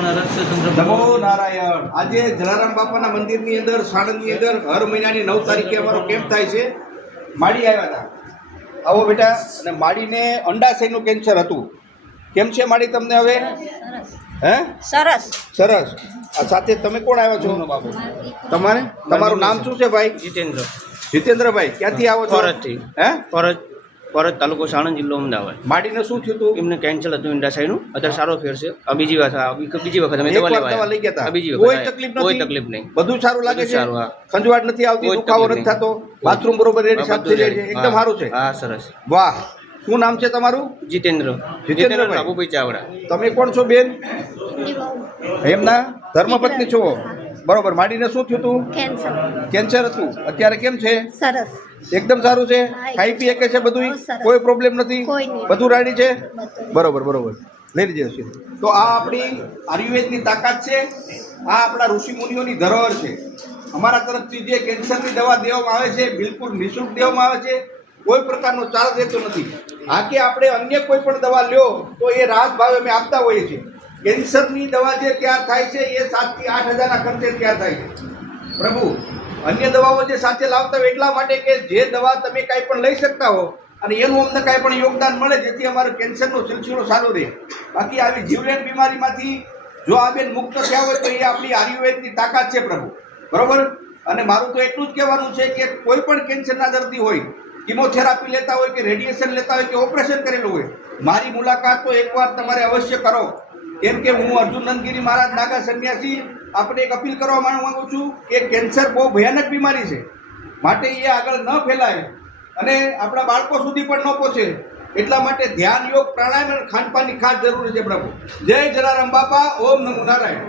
હમણાં રક્ષાચંદ્ર નમો નારાયણ। આજે જલારામ બાપાના મંદિરની અંદર સાણંદની અંદર હર મહિનાની 9 તારીખે અમારો કેમ્પ થાય છે। માડી આવ્યા હતા। આવો બેટા। અને માડીને અંડાશયનું કેન્સર હતું। કેમ છે માડી તમને હવે? હે સરસ સરસ। આ સાથે તમે કોણ આવ્યા છો? બાબુ તમારે તમારું નામ શું છે ભાઈ? જીતેન્દ્ર જીતેન્દ્રભાઈ ક્યાંથી આવો છો? પરતથી। હે પરત તાલુકો સાણંદ જિલ્લો અમદાવાદ। માડીને શું થયું હતું? એમને કેન્સર હતું ઈંડાશયનું। અત્યારે સારો ફેર છે। આ બીજી વખત અમે એક દવા વાર લેવા દવા લઈ ગયા હતા? આ બીજી કોઈ વખત તકલીફ કોઈ નથી? તકલીફ નહીં। બધું સારું લાગે બધું છે? સારું, હા। ખંજવાળ નથી આવતી? કોઈ દુખાવો તકલીફ નથી થતો? નહીં। બાથરૂમ બરોબર રેડી સાફ થઈ જાય છે? હા, એકદમ સારું છે? હા સરસ। વાહ। શું નામ છે તમારું? જીતેન્દ્ર જીતેન્દ્રભાઈ। બાબુભાઈ ચાવડા। તમે કોણ છો બેન? એમના ધર્મપત્ની છો? બરોબર। માડીને શું થયું હતું? કેન્સર કેન્સર હતું। અત્યારે કેમ છે? સરસ એકદમ સારું છે? ખાઈ પી શકે છે બધું? બહુ સરસ। કોઈ પ્રોબ્લેમ નથી? કોઈ નહીં। બધું રાડી છે? બધું। બરોબર બરોબર। લઈ લીધે છે। તો આ આપણી આયુર્વેદની તાકાત છે। આ આપણા ઋષિ મુનિઓની ધરોહર છે। અમારા તરફથી જે કેન્સરની દવા દેવામાં આવે છે બિલકુલ નિઃશુલ્ક દેવામાં આવે છે। કોઈ પ્રકારનો ચાર્જ રહેતો નથી। આ કે આપણે અન્ય કોઈ પણ દવા લ્યો તો એ રાહત ભાવે અમે આપતા હોઈએ છીએ। કેન્સરની દવા જે તૈયાર થાય છે એ 7 થી 8 હજારના ખર્ચે તૈયાર થાય છે। પ્રભુ અન્ય દવાઓ જે સાથે લાવતા હોય એટલા માટે કે જે દવા તમે કાંઈ પણ લઈ શકતા હો અને એનું અમને કાંઈ પણ યોગદાન મળે જેથી અમારો કેન્સરનો સિલસિલો સારો રહે। બાકી આવી જીવલેણ બીમારીમાંથી જો આ બેન મુક્ત થયા હોય તો એ આપણી આયુર્વેદની તાકાત છે પ્રભુ। બરોબર। અને મારું તો એટલું જ કહેવાનું છે કે કોઈ પણ કેન્સરના દર્દી હોય, કિમોથેરાપી લેતા હોય કે રેડિયેશન લેતા હોય કે ઓપરેશન કરેલું હોય, મારી મુલાકાત તો એકવાર તમારે અવશ્ય કરો। કેમ કે હું અર્જુન નંદગીરી મહારાજ નાગા સંન્યાસી આપણે એક અપીલ કરવા માંગુ છું કે કેન્સર બહુ ભયાનક બીમારી છે, માટે એ આગળ ન ફેલાય અને આપણા બાળકો સુધી પણ ન પહોંચે। એટલા માટે ધ્યાન, યોગ, પ્રાણાયામ અને ખાનપાનની ખાસ જરૂરી છે પ્રભુ। જય જલારામ બાપા। ઓમ નમો નારાયણ।